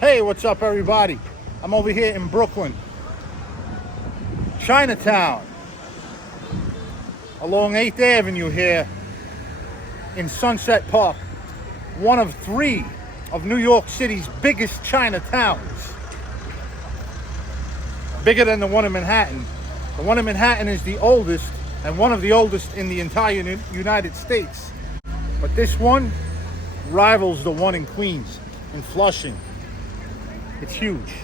Hey, what's up, everybody? I'm over here in Brooklyn, Chinatown, along 8th Avenue here in Sunset Park, one of 3 of New York City's biggest Chinatowns. Bigger than the one in Manhattan. The one in Manhattan is the oldest and one of the oldest in the entire United States. But this one rivals the one in Queens, in Flushing. It's huge.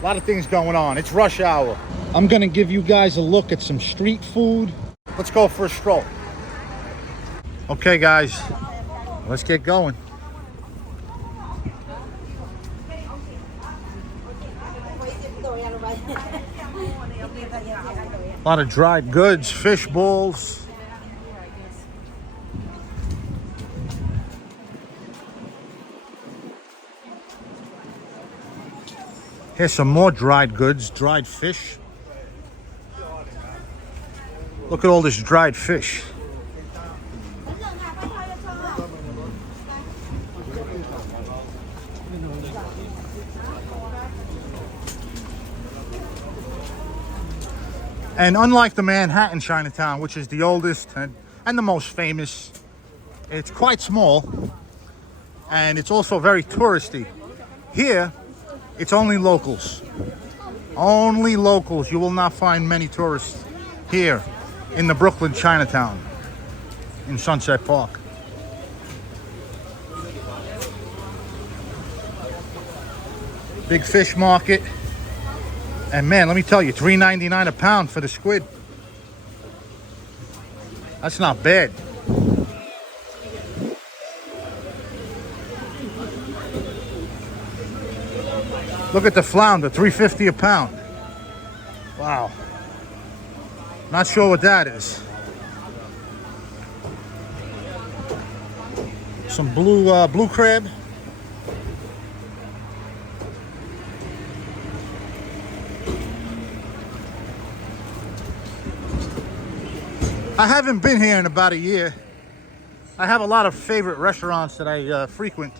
A lot of things going on. It's rush hour. I'm gonna give you guys a look at some street food. Let's go for a stroll. Okay, guys, let's get going. A lot of dried goods, fish balls. Here's some more dried goods, dried fish. Look at all this dried fish. And unlike the Manhattan Chinatown, which is the oldest and the most famous, it's quite small and it's also very touristy. Here, it's only locals. Only locals. You will not find many tourists here in the Brooklyn Chinatown in Sunset Park. Big fish market. And man, let me tell you, $3.99 a pound for the squid. That's not bad. Look at the flounder, $3.50 a pound. Wow. Not sure what that is. Some blue crab. I haven't been here in about a year. I have a lot of favorite restaurants that I frequent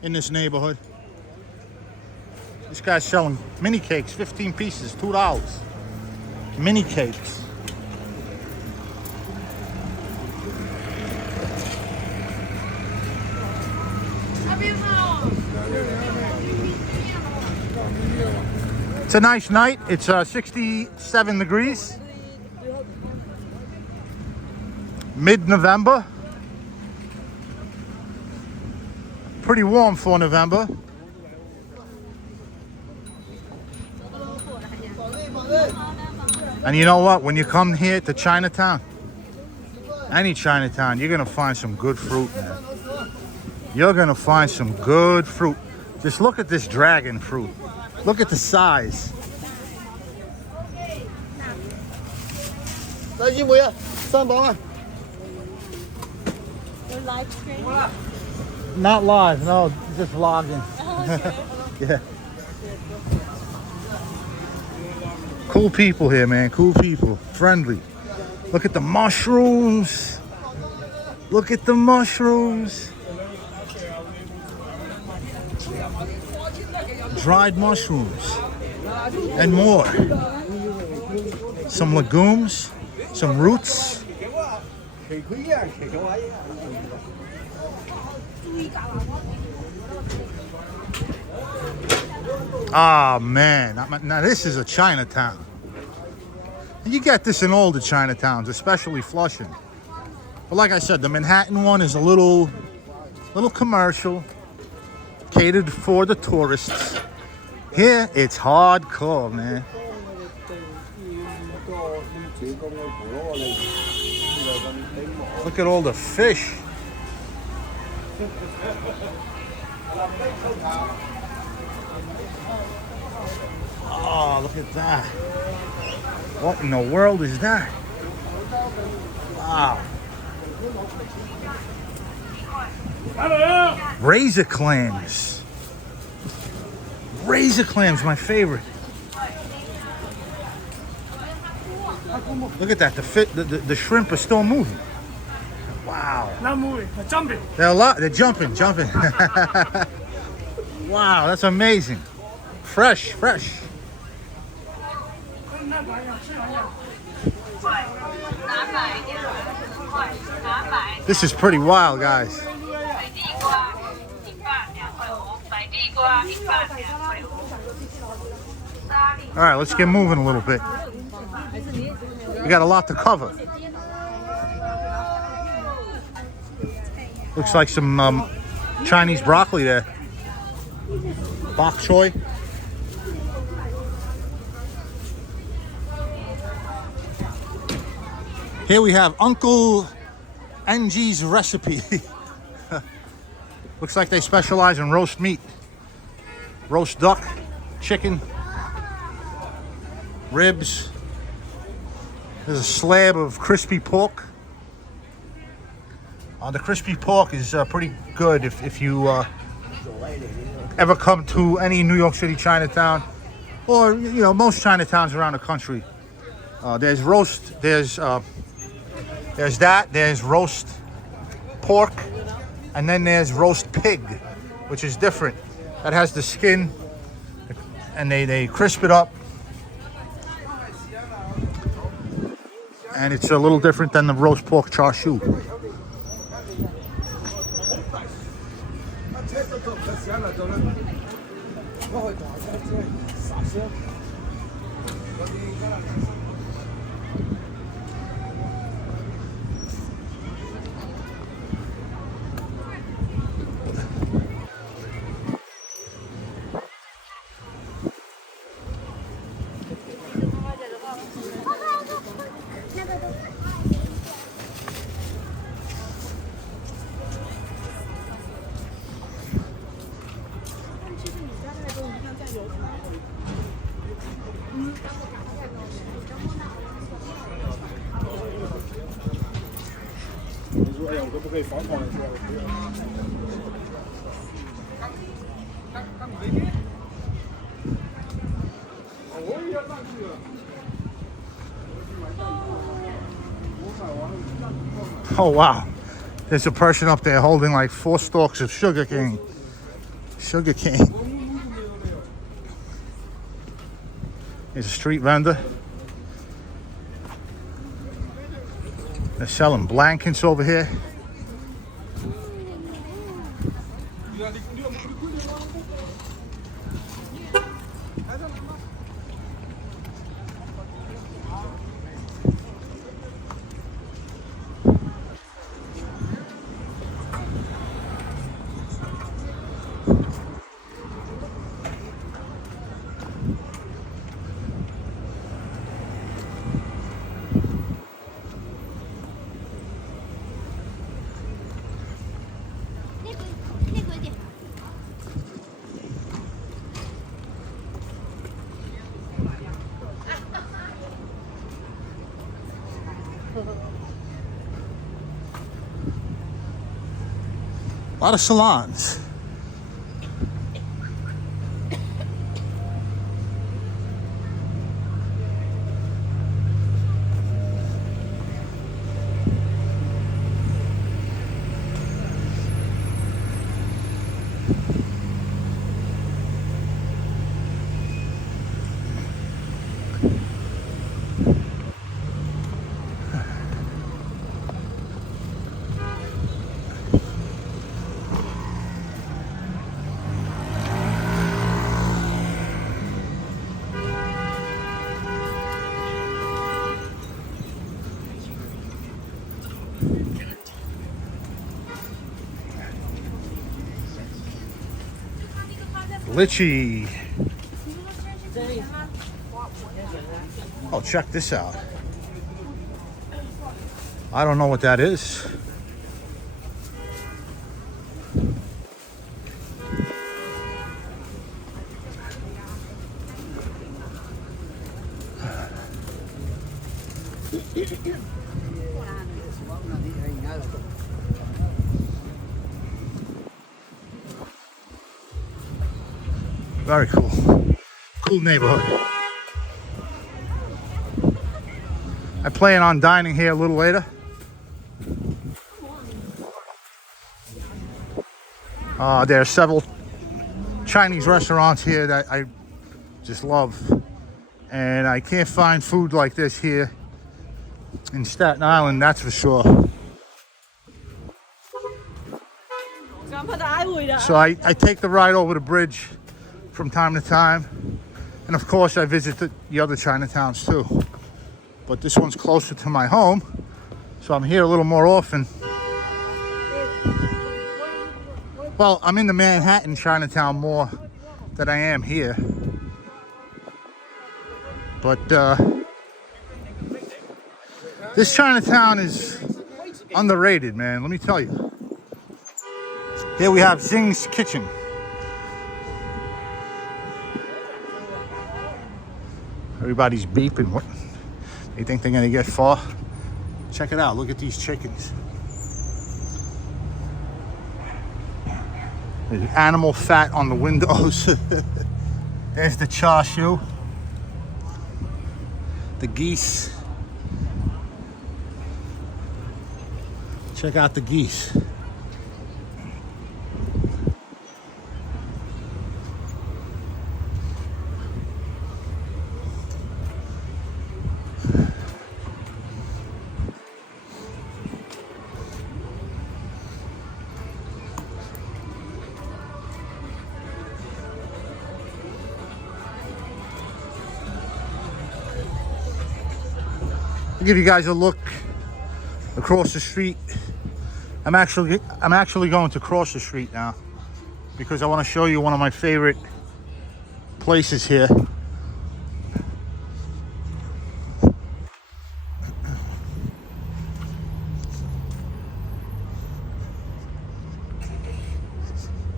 in this neighborhood. This guy's selling mini cakes, 15 pieces, $2. Mini cakes. It's a nice night. It's 67 degrees. Mid-November. Pretty warm for November. And you know what? When you come here to Chinatown, any Chinatown, you're gonna find some good fruit, man. You're gonna find some good fruit. Just look at this dragon fruit. Look at the size. Not live, no, just vlogging. Yeah. Cool people here, man. Cool people. Friendly. Look at the mushrooms. Look at the mushrooms. Dried mushrooms. And more. Some legumes. Some roots. Ah, man. Now this is a Chinatown. You get this in all the Chinatowns, especially Flushing. But like I said, the Manhattan one is a little commercial, catered for the tourists. Here, it's hardcore, man. Look at all the fish. Oh, look at that. What in the world is that? Wow. Razor clams. Razor clams, my favorite. Look at that. The shrimp are still moving. Wow. Not moving, they're jumping. They're jumping. Wow, that's amazing. Fresh, fresh. This is pretty wild, guys. All right, let's get moving a little bit. We got a lot to cover. Looks like some Chinese broccoli there. Bok choy. Here we have Uncle NG's recipe. Looks like they specialize in roast meat. Roast duck, chicken, ribs. There's a slab of crispy pork. The crispy pork is pretty good if you ever come to any New York City Chinatown, or you know, most Chinatowns around the country. There's roast, there's that, there's roast pork, and then there's roast pig, which is different. That has the skin, and they crisp it up, and it's a little different than the roast pork char siu. Oh wow, there's a person up there holding like 4 stalks of sugar cane. Sugar cane. There's a street vendor. They're selling blankets over here. A lot of salons. Lychee. Oh, check this out. I don't know what that is. Very cool. Cool neighborhood. I plan on dining here a little later. There are several Chinese restaurants here that I just love. And I can't find food like this here in Staten Island, that's for sure. So I take the ride over the bridge from time to time. And of course I visit the other Chinatowns too. But this one's closer to my home, so I'm here a little more often. Well, I'm in the Manhattan Chinatown more than I am here. But this Chinatown is underrated, man, let me tell you. Here we have Zings Kitchen. Everybody's beeping. What? They think they're gonna get far? Check it out, look at these chickens. There's animal fat on the windows. There's the char siu. The geese. Check out the geese. I'll give you guys a look across the street. I'm actually going to cross the street now because I want to show you one of my favorite places here.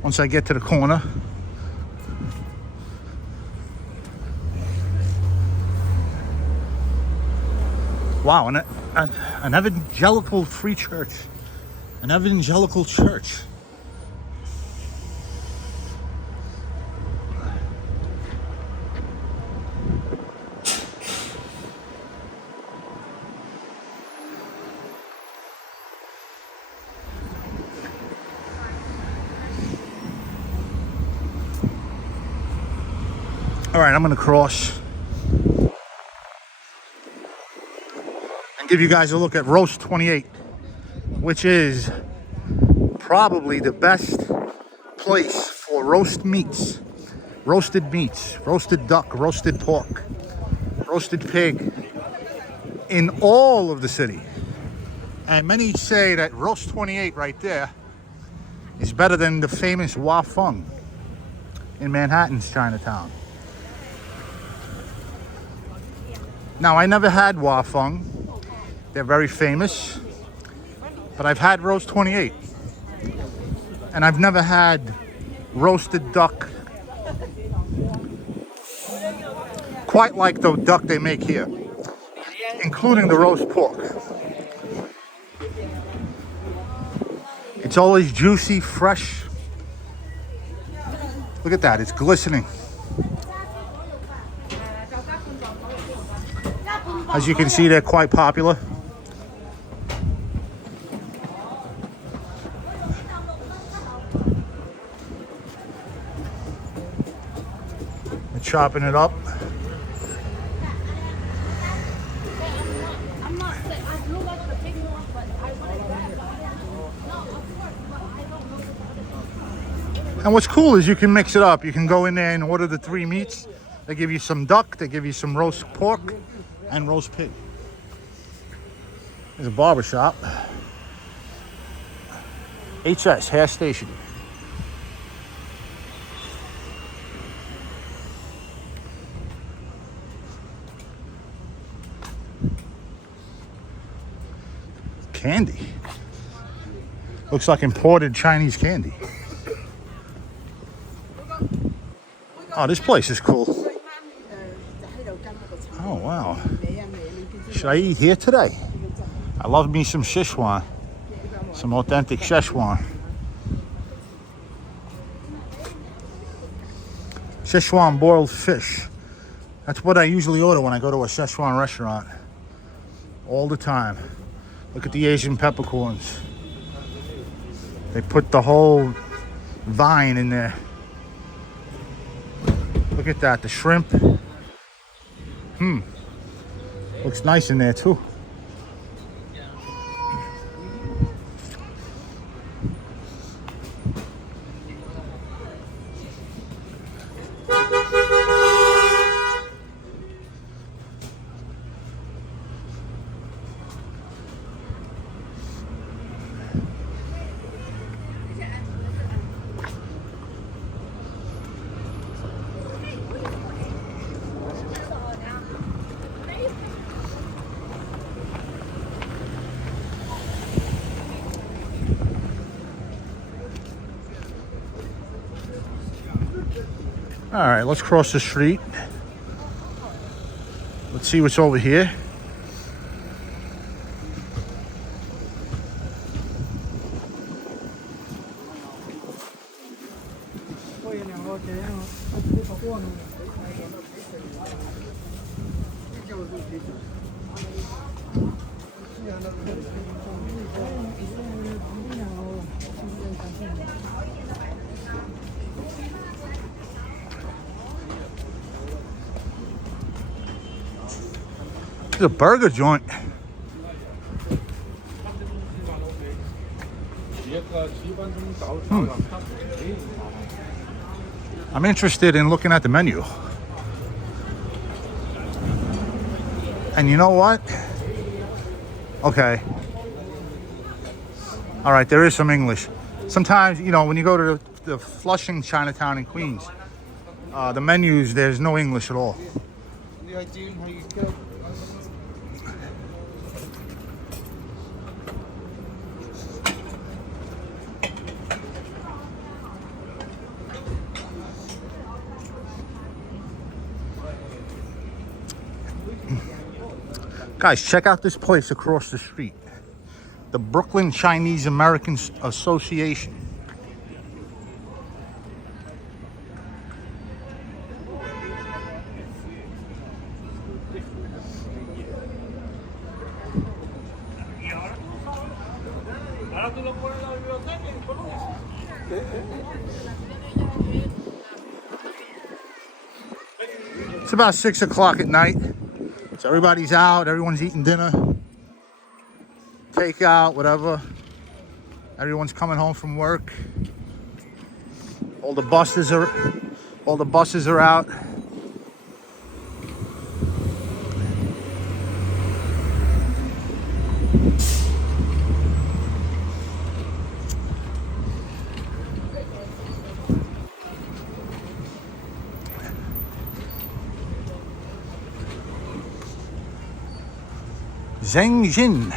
Once I get to the corner, wow, an evangelical free church. An evangelical church. All right, I'm gonna cross and give you guys a look at Roast 28, which is probably the best place for roasted meats, roasted duck, roasted pork, roasted pig in all of the city. And many say that Roast 28 right there is better than the famous Wa Fung in Manhattan's Chinatown. Now, I never had Wa Fung. They're very famous. But I've had Roast 28. And I've never had roasted duck quite like the duck they make here, including the roast pork. It's always juicy, fresh. Look at that, it's glistening. As you can see, they're quite popular. They're chopping it up. And what's cool is you can mix it up. You can go in there and order the 3 meats. They give you some duck, they give you some roast pork, and roast pig. There's a barber shop. HS, hair station. Candy. Looks like imported Chinese candy. Oh, this place is cool. Oh, wow. Should I eat here today? I love me some Szechuan. Some authentic Szechuan. Szechuan boiled fish. That's what I usually order when I go to a Szechuan restaurant. All the time. Look at the Asian peppercorns. They put the whole vine in there. Look at that, the shrimp. Looks nice in there too. All right, let's cross the street. Let's see what's over here. It's a burger joint. I'm interested in looking at the menu. And you know what? Okay. All right, there is some English. Sometimes, you know, when you go to the Flushing Chinatown in Queens, the menus, there's no English at all. Guys, check out this place across the street. The Brooklyn Chinese American Association. It's about 6 o'clock at night. So everybody's out, everyone's eating dinner, takeout, whatever. Everyone's coming home from work. All the buses are out. Zings Kitchen.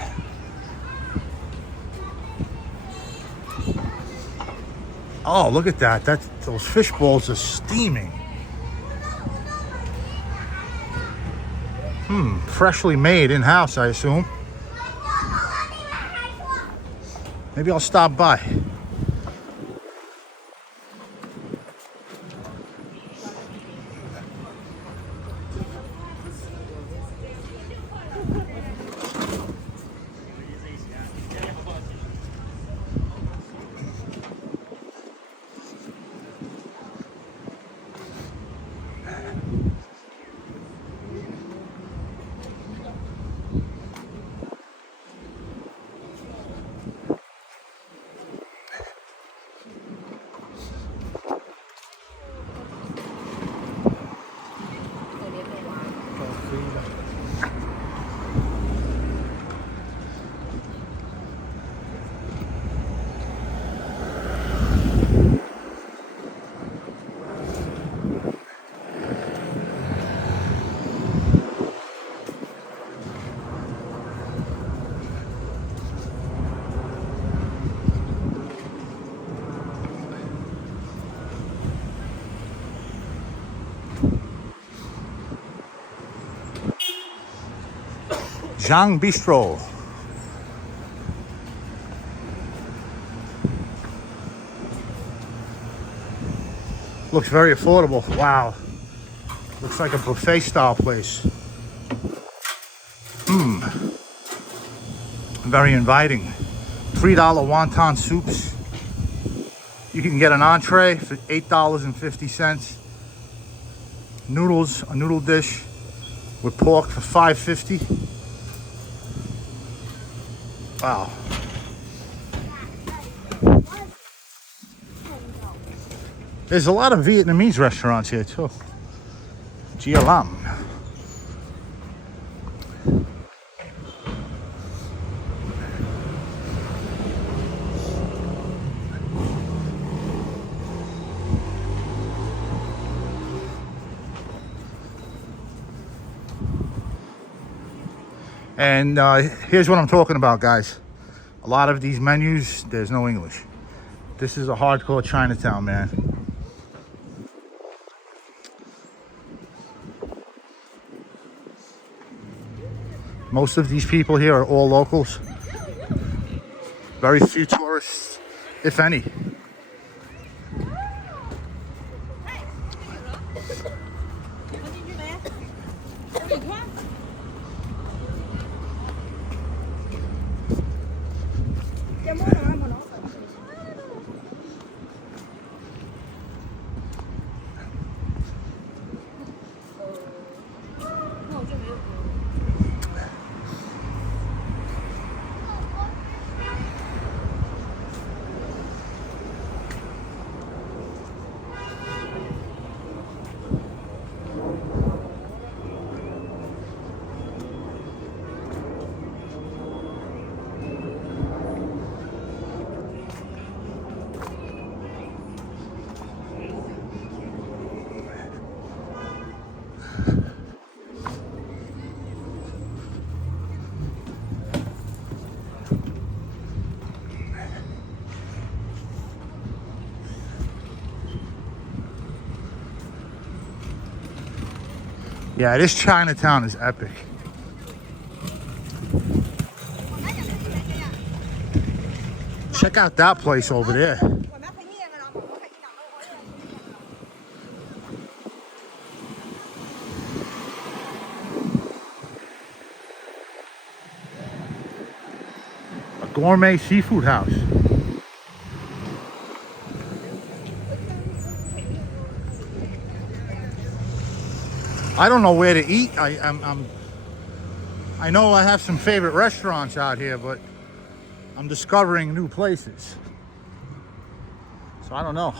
Oh, look at that. Those fish balls are steaming. Freshly made in-house, I assume. Maybe I'll stop by. Jang Bistro. Looks very affordable. Wow. Looks like a buffet style place. Very inviting. $3 wonton soups. You can get an entree for $8.50. Noodles, a noodle dish with pork for $5.50. Wow. There's a lot of Vietnamese restaurants here too. Gia Lam. And here's what I'm talking about, guys. A lot of these menus, there's no English. This is a hardcore Chinatown, man. Most of these people here are all locals. Very few tourists, if any. Yeah, this Chinatown is epic. Check out that place over there. A gourmet seafood house. I don't know where to eat. I know I have some favorite restaurants out here, but I'm discovering new places. So I don't know.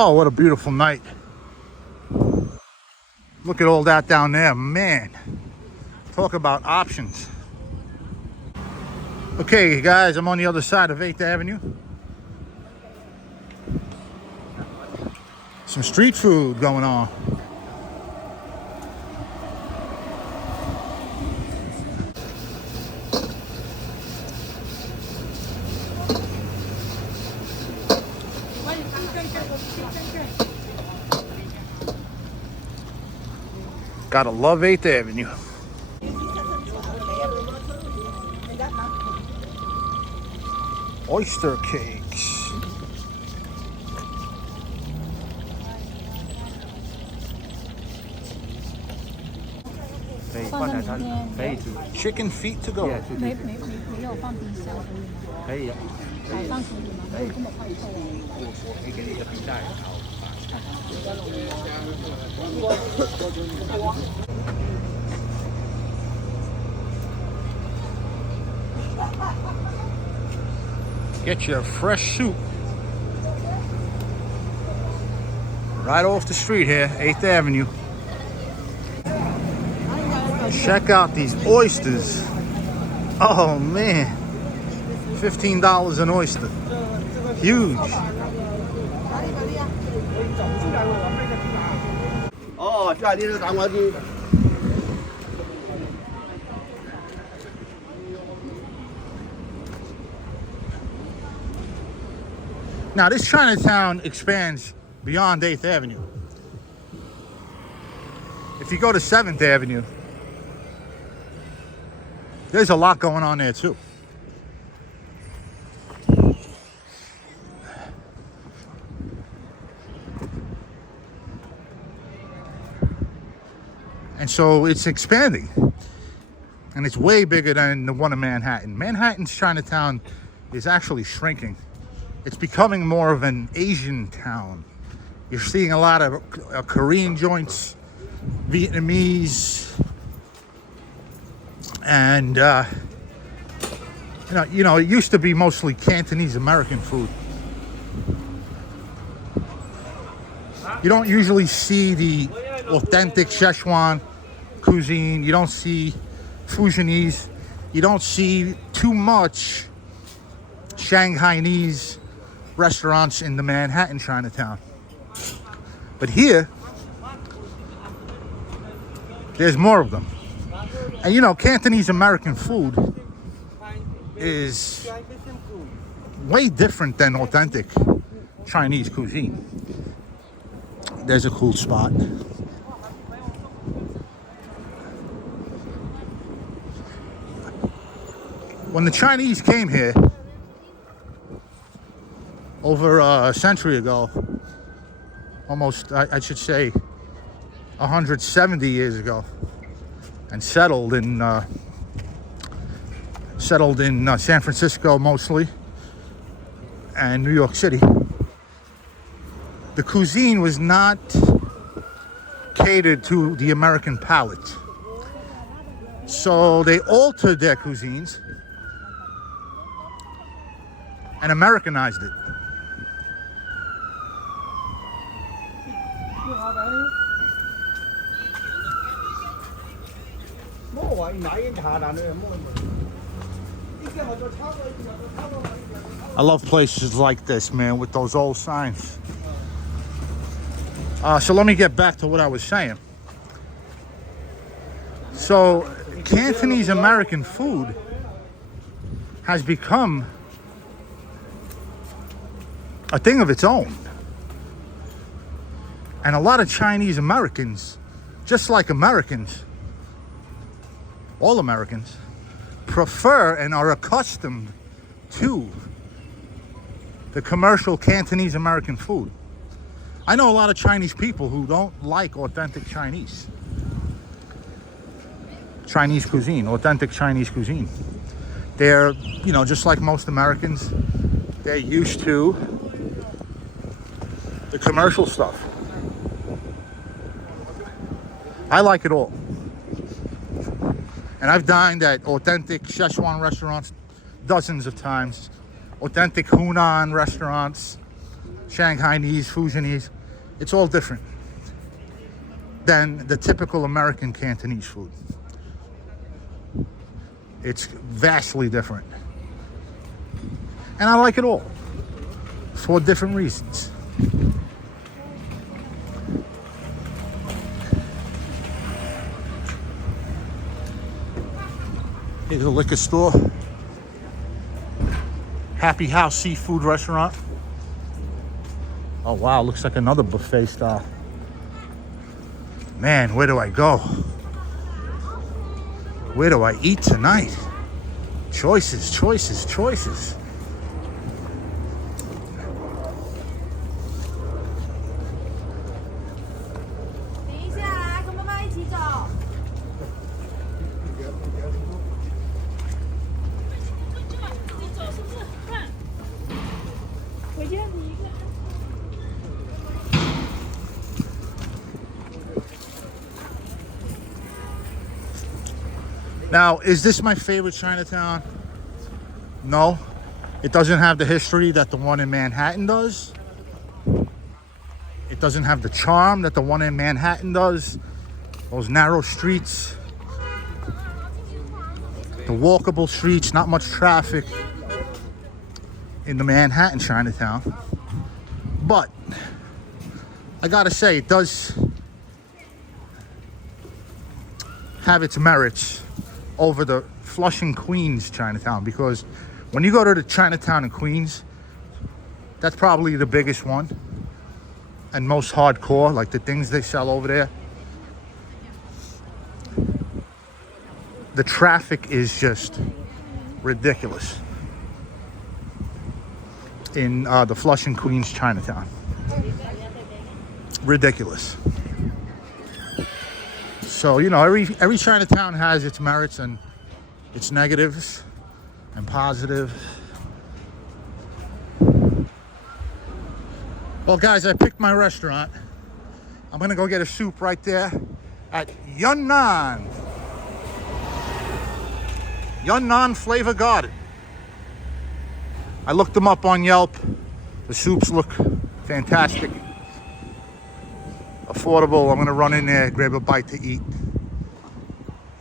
Oh, what a beautiful night. Look at all that down there, man. Talk about options. Okay, guys, I'm on the other side of 8th Avenue. Some street food going on. Gotta love 8th Avenue. Oyster cakes. Chicken feet to go. Get your fresh soup right off the street here, 8th Avenue. Check out these oysters. Oh man, $15 an oyster. Huge. Oh, now this Chinatown expands beyond 8th Avenue. If you go to 7th Avenue, there's a lot going on there too. And so it's expanding. And it's way bigger than the one in Manhattan. Manhattan's Chinatown is actually shrinking. It's becoming more of an Asian town. You're seeing a lot of Korean joints, Vietnamese, and you know, it used to be mostly Cantonese American food. You don't usually see the authentic Szechuan cuisine. You don't see Fusionese. You don't see too much Shanghainese restaurants in the Manhattan Chinatown. But here, there's more of them. And you know, Cantonese American food is way different than authentic Chinese cuisine. There's a cool spot. When the Chinese came here over a century ago, almost, I should say 170 years ago, and settled in San Francisco mostly, and New York City, the cuisine was not catered to the American palate. So they altered their cuisines and Americanized it. I love places like this, man, with those old signs. So let me get back to what I was saying. So Cantonese American food has become a thing of its own. And a lot of Chinese Americans, just like Americans, all Americans, prefer and are accustomed to the commercial Cantonese American food. I know a lot of Chinese people who don't like authentic Chinese cuisine, authentic Chinese cuisine. They're, you know, just like most Americans, they're used to the commercial stuff. I like it all. And I've dined at authentic Szechuan restaurants dozens of times, authentic Hunan restaurants, Shanghainese, Fusionese. It's all different than the typical American Cantonese food. It's vastly different. And I like it all for different reasons. Here's a liquor store. Happy House Seafood Restaurant. Oh wow, looks like another buffet style. Man, where do I go? Where do I eat tonight? Choices, choices, choices. Now, is this my favorite Chinatown? No. It doesn't have the history that the one in Manhattan does. It doesn't have the charm that the one in Manhattan does. Those narrow streets. The walkable streets, not much traffic. in the Manhattan Chinatown. But I gotta say, it does have its merits over the Flushing, Queens Chinatown, because when you go to the Chinatown in Queens, that's probably the biggest one and most hardcore, like the things they sell over there. The traffic is just ridiculous in the Flushing, Queens Chinatown. Ridiculous. So, you know, every Chinatown has its merits and its negatives and positive. Well, guys, I picked my restaurant. I'm gonna go get a soup right there at Yunnan Flavor Garden. I looked them up on Yelp. The soups look fantastic, affordable. I'm gonna run in there, grab a bite to eat,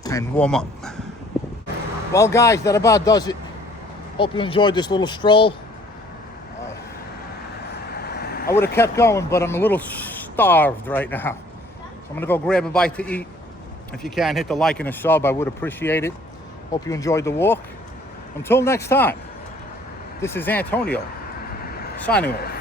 and warm up. Well, guys, that about does it. Hope you enjoyed this little stroll. I would have kept going, but I'm a little starved right now. So I'm gonna go grab a bite to eat. If you can, hit the like and a sub, I would appreciate it. Hope you enjoyed the walk. Until next time, this is Antonio, signing off.